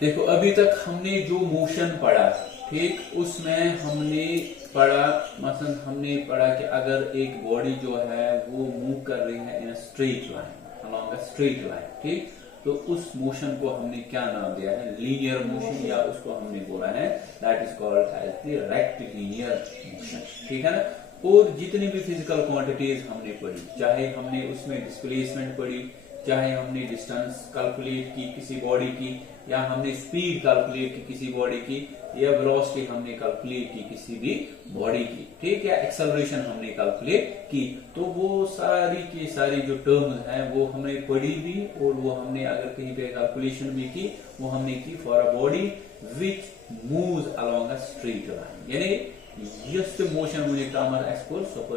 देखो अभी तक हमने जो मोशन पढ़ा, ठीक, उसमें हमने पढ़ा, मसलन हमने पढ़ा कि अगर एक बॉडी जो है वो मूव कर रही है in straight line, along a straight line, ठीक, तो उस मोशन को हमने क्या नाम दिया है, लीनियर मोशन, या उसको हमने बोला है that is called as the rectilinear motion, ठीक है ना। और जितनी भी फिजिकल क्वांटिटीज हमने पढ़ी, चाहे हमने उसमें डिस्प्लेसमेंट पढ़ी, चाहे हमने डिस्टेंस कैलकुलेट की किसी बॉडी की, या हमने स्पीड कैलकुलेट की किसी बॉडी की, या वेलोसिटी हमने कैलकुलेट की किसी भी बॉडी की, ठीक, या एक्सेलरेशन हमने कैलकुलेट की, तो वो सारी की सारी जो टर्म्स हैं वो हमने पढ़ी भी, और वो हमने अगर कहीं पे कैलकुलेशन भी की, वो हमने की for a body which moves along a straight line, यानी just motion when it comes as super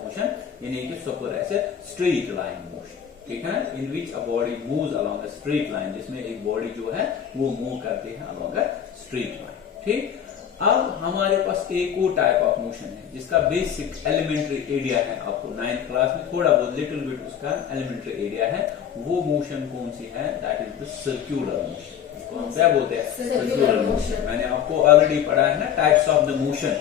motion, यानी कि super as a straight line motion, ठीक है, in which a body moves along a straight line, जिसमें एक body जो है वो मूव करती है along a straight line, ठीक। अब हमारे पास एक और टाइप ऑफ मोशन है जिसका बेसिक एलिमेंट्री एरिया है, आपको 9th क्लास में थोड़ा बहुत लिटिल बिट उसका एलिमेंट्री एरिया है। वो मोशन कौन सी है, that is the circular motion. हम क्या बोलते हैं, सर्क्यूलर मोशन। मैंने आपको ऑलरेडी पढ़ा है ना टाइप्स ऑफ द मोशन,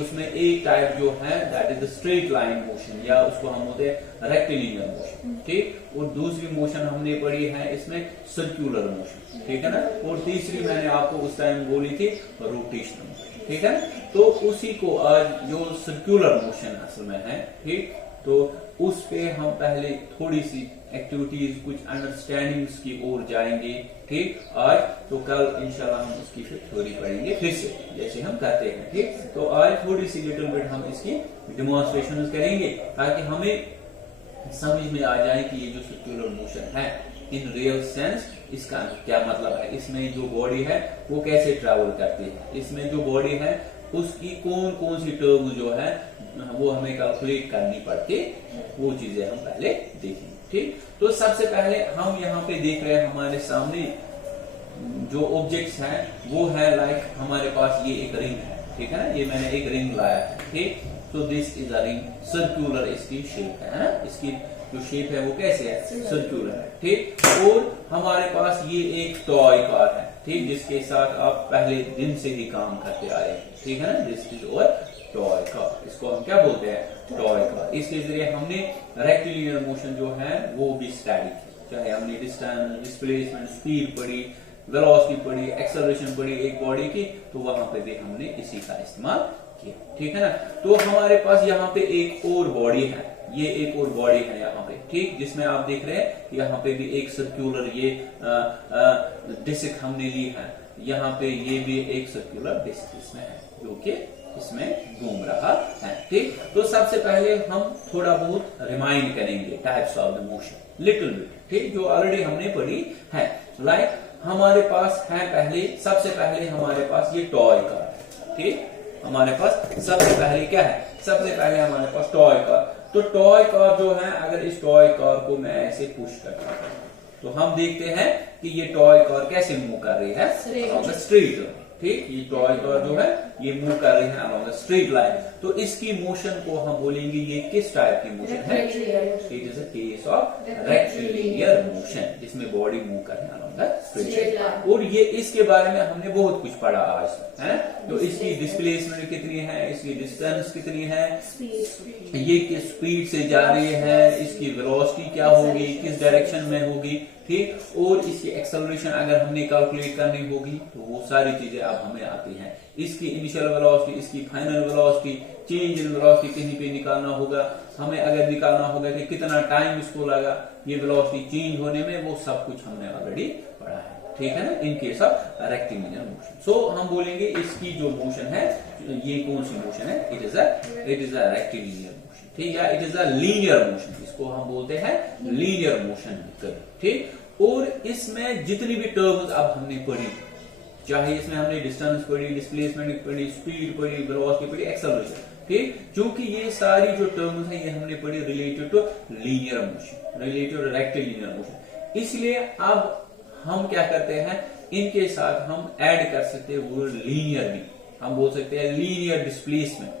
उसमें एक टाइप जो है that is the straight line motion, या उसको हम बोलते हैं रेक्टिलिनियर मोशन, ठीक। और दूसरी मोशन हमने पढ़ी है इसमें सर्क्यूलर मोशन, ठीक है ना। और तीसरी मैंने आपको उस टाइम बोली थी रोटेशनल मोशन, ठीक है। तो उसी को आज जो सर्क्यूलर मोशन असल में है, ठीक, तो उस पे हम पहले थोड़ी सी एक्टिविटीज, कुछ अंडरस्टैंडिंग्स की ओर जाएंगे, ठीक। आज तो कल इंशाल्लाह हम उसकी फिर थ्योरी पढ़ेंगे फिर से, जैसे हम करते हैं, ठीक। तो आज थोड़ी सी लिटिल बिट हम इसकी डेमोन्स्ट्रेशन करेंगे ताकि हमें समझ में आ जाए कि ये जो सर्क्यूलर मोशन है इन रियल सेंस इसका क्या मतलब है, इसमें जो बॉडी है वो कैसे ट्रैवल करती है, इसमें जो बॉडी है उसकी कौन कौन सी टर्म जो है वो हमें कैलकुलेट करनी पड़ती, वो चीजें हम पहले देखेंगे, ठीक। तो सबसे पहले हम यहाँ पे देख रहे हैं हमारे सामने जो ऑब्जेक्ट्स हैं वो है लाइक हमारे पास ये एक रिंग है, ठीक है ना, ये मैंने एक रिंग लाया है, ठीक। तो this is a ring, circular इसकी शेप है ना, इसकी जो शेप है वो कैसे है, सर्क्यूलर है, ठीक। और हमारे पास ये एक टॉय कार है, ठीक, जिसके साथ आप पहले दिन से ही काम करते आए हैं, ठीक है ना। This is over toy car, इसको हम क्या बोलते हैं, टॉय कार। इसके जरिए हमने रेक्टिलिनियर मोशन जो है वो भी स्टडी की, चाहे हमने डिस्टेंस, डिस्प्लेसमेंट, स्पीड पढ़ी, वेलोसिटी पढ़ी, एक्सेलरेशन पढ़ी एक बॉडी की, तो वहां पे भी हमने इसी का इस्तेमाल किया, ठीक है ना। तो हमारे पास यहाँ पे एक और बॉडी है, ये एक और बॉडी है यहाँ पे, ठीक, जिसमें आप देख रहे हैं यहाँ पे भी एक सर्क्यूलर ये डिस्क हमने ली है, यहाँ पे ये भी एक सर्क्यूलर डिस्क इसमें है जो कि इसमें घूम रहा है, ठीक। तो सबसे पहले हम थोड़ा बहुत रिमाइंड करेंगे types of the motion little bit, ठीक, जो ऑलरेडी हमने पढ़ी है। लाइक हमारे पास है सबसे पहले हमारे पास ये टॉय कार है, ठीक, हमारे पास सबसे पहले क्या है, सबसे पहले हमारे पास टॉय कार। तो टॉय कार जो है, अगर इस टॉय कार को मैं ऐसे पुश करता हूं तो हम देखते हैं कि ये टॉय कार कैसे मूव कर रही है, स्ट्रेट, ठीक। ये टॉय कार जो है ये मूव कर रही है अलोंग स्ट्रेट लाइन। तो इसकी मोशन को हम बोलेंगे ये किस टाइप की मोशन है, it is a case of rectilinear motion, जिसमें बॉडी मूव कर रही है अलोंग स्ट्रेट लाइन। और ये इसके बारे में हमने बहुत कुछ पढ़ा आज, है। तो इसकी डिस्प्लेसमेंट कितनी है, इसकी डिस्टेंस कितनी है, ये किस स्पीड से जा रही है, इसकी वेलोसिटी क्या होगी, किस डायरेक्शन में होगी, ठीक। और इसकी एक्सेलरेशन अगर हमने कैलकुलेट करनी होगी तो वो सारी चीजें अब हमें आती हैं। इसकी इनिशियल वेलोसिटी, इसकी final velocity, change in velocity कहीं पे निकालना होगा हमें, अगर निकालना होगा कि कितना टाइम इसको लगा ये वेलोसिटी चेंज होने में, वो सब कुछ हमने ऑलरेडी पढ़ा है, ठीक है ना, in case of rectilinear motion. So हम बोलेंगे इसकी जो मोशन है ये कौन सी मोशन है, it is a rectilinear motion, ठीक, या it is a linear motion, इसको हम बोलते हैं लीनियर मोशन, ठीक। और इसमें जितनी भी टर्म्स अब हमने पढ़ी, चाहे इसमें हमने डिस्टेंस पढ़ी, डिस्प्लेसमेंट पढ़ी, स्पीड पढ़ी, वेलोसिटी पढ़ी, एक्सेलरेशन, ठीक, क्योंकि ये सारी जो टर्म्स हैं ये हमने पढ़ी related to linear motion, related to rectilinear motion. इसलिए अब हम क्या करते हैं, इनके साथ हम ऐड कर सकते हैं वर्ड लीनियर भी, हम बोल सकते हैं linear displacement,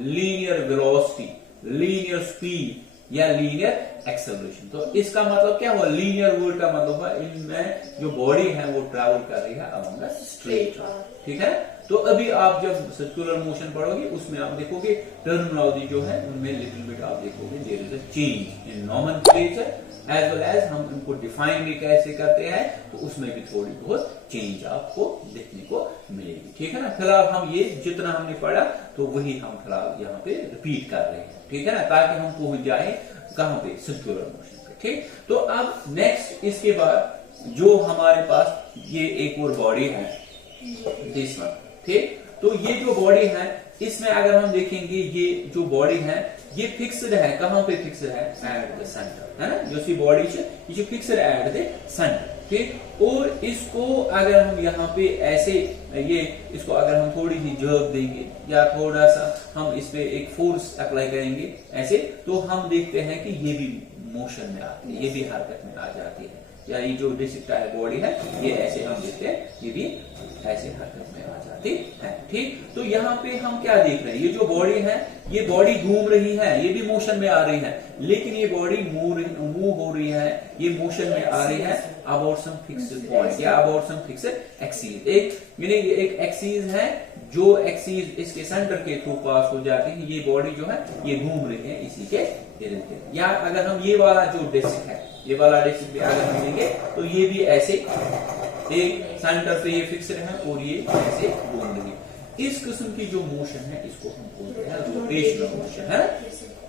linear velocity, linear speed, या लीनियर एक्सेलरेशन। तो इसका मतलब क्या हुआ, लीनियर वर्ड का मतलब हुआ इनमें जो बॉडी है वो ट्रैवल कर रही है अलोंग द स्ट्रेट पाथ। ठीक है, तो अभी आप जब सर्कुलर मोशन पढ़ोगे उसमें आप देखोगे टर्मिनोलॉजी जो है उनमें लिटिल बिट आप देखोगे there is a change in nomenclature as well as हम इनको डिफाइन भी कैसे करते हैं, तो उसमें भी थोड़ी बहुत चेंज आपको देखने को मिलेगी। ठीक है ना, फिलहाल हम ये जितना हमने पढ़ा तो वही हम फिलहाल यहाँ पे रिपीट कर रहे हैं। ठीक है ना, ताकि हम पहुंच जाए कहां पे, सर्कुलर मोशन पे। ठीक, तो अब नेक्स्ट इसके बाद जो हमारे पास ये एक और बॉडी है दिस वन। ठीक, तो ये जो बॉडी है इसमें अगर हम देखेंगे ये जो बॉडी है ये फिक्स्ड है, कहां पे फिक्स्ड है, एट द सेंटर, है ना, जो सी बॉडी ये फिक्स्ड एट द सेंटर। ठीक, और इसको अगर हम यहाँ पे ऐसे ये इसको अगर हम थोड़ी सी जर्क देंगे या थोड़ा सा हम इस पे एक फोर्स अप्लाई करेंगे ऐसे, तो हम देखते हैं कि ये भी मोशन में आती है, ये भी हरकत में आ जाती है, या ये जो डिस्ट्रिक्टाइल बॉडी है ये ऐसे हम देखते हैं ये भी ऐसे हरकत में आ जाती है। ठीक, तो यहाँ पे हम क्या देख रहे हैं, ये जो बॉडी है ये बॉडी घूम रही है, ये भी मोशन में आ रही है, लेकिन ये बॉडी मूव हो रही है, ये मोशन में आ रही है अबाउट सम फिक्स्ड पॉइंट या अबाउट सम फिक्स्ड एक्सिस। एक यानी एक एक्सिस है जो एक्सिस इसके सेंटर के थ्रू पास हो जाती है, ये बॉडी जो है ये घूम रही है इसी के इर्द गिर्द। या अगर हम ये वाला जो डिस्क है, ये वाला डिस्क भी अगर हम लेंगे तो ये भी ऐसे एक सेंटर पे ये फिक्स्ड है और ये ऐसे घूम रही है। इस किस्म की जो मोशन है इसको हम बोलते हैं रोटेशनल मोशन, है ना।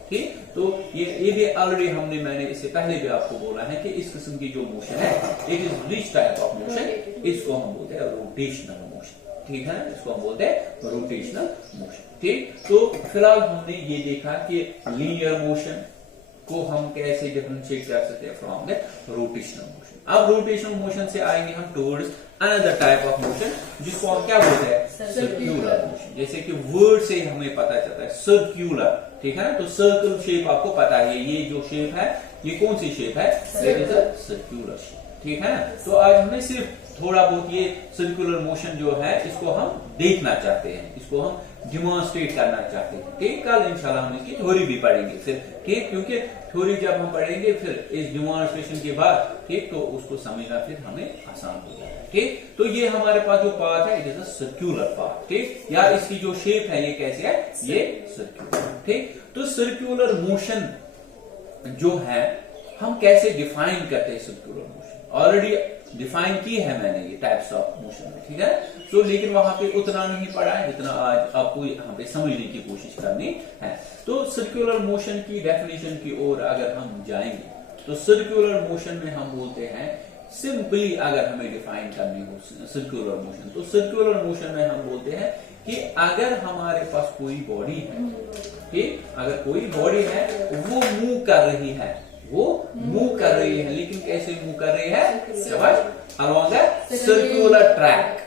ठीक, तो ये भी ऑलरेडी मैंने इससे पहले भी आपको बोला है कि इस किस्म की जो मोशन है it is which type of motion, इसको हम बोलते हैं रोटेशनल मोशन। ठीक है, इसको हम बोलते हैं रोटेशनल मोशन। ठीक, तो फिलहाल हमने ये देखा कि लीनियर मोशन को हम कैसे डिफरेंशिएट कर सकते हैं फ्रॉम द रोटेशनल मोशन। अब रोटेशनल मोशन से आएंगे हम towards another type of motion जिसको हम क्या बोलते हैं, सर्क्यूलर मोशन। जैसे कि वर्ड से हमें पता चलता है सर्क्यूलर, ठीक है ना, तो सर्कल शेप आपको पता है, ये जो शेप है ये कौन सी शेप है, it is a circular shape. ठीक है ना, तो आज हमने सिर्फ थोड़ा बहुत ये सर्कुलर मोशन जो है इसको हम देखना चाहते हैं, इसको हम डिमॉन्स्ट्रेट करना चाहते हैं। ठीक, कल इंशाल्लाह हम इसकी थ्योरी भी पढ़ेंगे फिर। ठीक, क्योंकि थ्योरी जब हम पढ़ेंगे फिर इस डिमॉन्स्ट्रेशन के बाद, ठीक, तो उसको समझना फिर हमें आसान हो जाएगा। ठीक, तो ये हमारे पास जो पाथ है it is a circular path. ठीक, या इसकी जो शेप है ये कैसे है, ये सर्क्यूलर। ठीक, तो सर्क्यूलर मोशन जो है हम कैसे डिफाइन करते हैं सर्क्यूलर मोशन, ऑलरेडी डिफाइन की है मैंने ये टाइप्स ऑफ मोशन में। ठीक है, तो लेकिन वहां पे उतना नहीं पढ़ा है जितना आज आपको यहाँ पे समझने की कोशिश करनी है। तो सर्कुलर मोशन की डेफिनेशन की ओर अगर हम जाएंगे तो सर्कुलर मोशन में हम बोलते हैं, सिंपली अगर हमें डिफाइन करनी हो सर्कुलर मोशन, तो सर्कुलर मोशन में हम बोलते हैं कि अगर हमारे पास कोई बॉडी है, ठीक, अगर कोई बॉडी है वो मूव कर रही है, वो मूव कर रही है, लेकिन कैसे मूव कर रही है, along the circular track,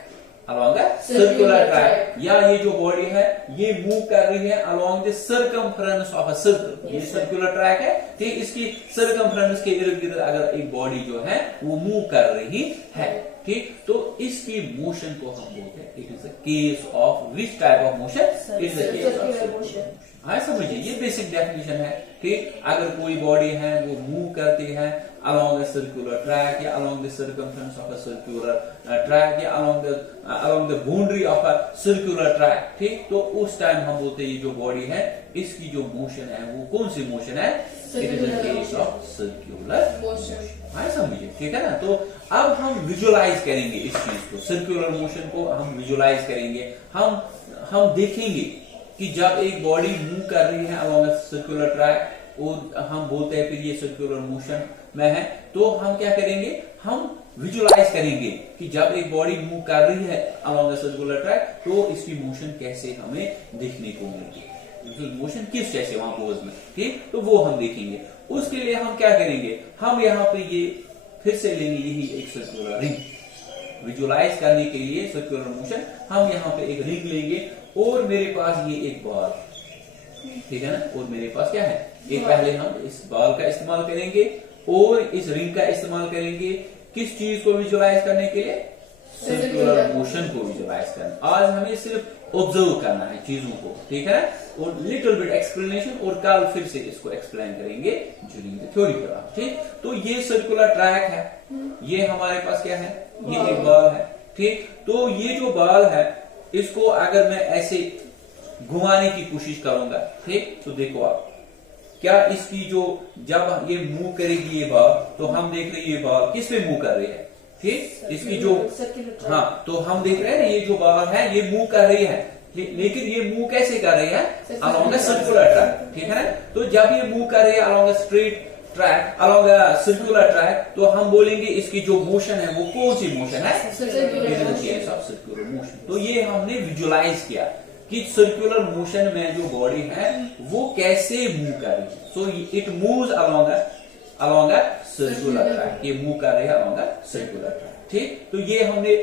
along the circular track, या ये जो बॉडी है ये मूव कर रही है along the circumference of a circle, ये सर्कुलर ट्रैक है। ठीक, इसकी सर्कमफ्रेंस के इर्द गिर्द अगर एक बॉडी जो है वो मूव कर रही है, ठीक, तो इसकी मोशन को हम बोलते हैं it is a case of which type of motion, it is a case of circular motion. हाँ, समझिए ये बेसिक डेफिनेशन है। ठीक, अगर कोई बॉडी है वो मूव करती है अलोंग द सर्कुलर ट्रैक या along the circumference of a circular track या along the boundary of a circular track, ठीक, तो उस टाइम हम बोलते हैं ये जो बॉडी है इसकी जो मोशन है वो कौन सी मोशन है, it is a case of circular motion. हाँ, समझिए, ठीक है ना। तो अब हम विजुअलाइज करेंगे इस चीज को, सर्कुलर मोशन को हम विजुअलाइज करेंगे, हम देखेंगे कि जब एक बॉडी मूव कर रही है अलोंग सर्कुलर ट्रैक और हम बोलते हैं फिर ये सर्कुलर मोशन में है, तो हम क्या करेंगे, हम विजुअलाइज करेंगे कि जब एक बॉडी मूव कर रही है अलोंग सर्कुलर ट्रैक तो इसकी मोशन कैसे हमें देखने को मिलेगी, मोशन किस जैसे वहां पोज में, ठीक, तो वो हम देखेंगे। उसके लिए हम क्या करेंगे, हम यहाँ पे ये फिर से लेंगे यही एक सर्कुलर रिंग, विजुअलाइज करने के लिए सर्कुलर मोशन हम यहाँ पे एक रिंग लेंगे और मेरे पास ये एक बॉल, ठीक है ना, और मेरे पास क्या है एक, पहले हम इस बॉल का इस्तेमाल करेंगे और इस रिंग का इस्तेमाल करेंगे किस चीज को विजुअलाइज करने के लिए, सर्कुलर मोशन को विजुलाइज करना। आज हमें सिर्फ ऑब्जर्व करना है चीजों को, ठीक है, और लिटिल बिट एक्सप्लेनेशन, और कल फिर से इसको एक्सप्लेन करेंगे ड्यूरिंग द थ्योरी क्लास, ठीक। तो ये सर्कुलर ट्रैक है, ये हमारे पास क्या है, ये एक बॉल है, ठीक। तो ये जो बॉल है इसको अगर मैं ऐसे घुमाने की कोशिश करूंगा, ठीक, तो देखो आप क्या इसकी जो जब ये मूव करेगी ये बॉल, तो हम देख रहे हैं ये बॉल किस पे मूव कर रही है, ठीक, इसकी जो, हाँ, तो हम देख रहे हैं ये जो बॉल है ये मूव कर रही है, लेकिन ये मूव कैसे कर रही है, अलोंग सर्कुलर ट्रैक, ठीक है। तो जब ये मूव कर रही है along straight track, along circular track, तो हम बोलेंगे इसकी जो मोशन है वो कौन सी मोशन है, सर्कुलर मोशन। तो ये हमने विजुलाइज किया कि सर्कुलर मोशन में जो बॉडी है वो कैसे मूव कर रही है। So it moves along circular track, ये मूव कर रही है अलोंग सर्कुलर ट्रैक, ठीक। तो ये हमने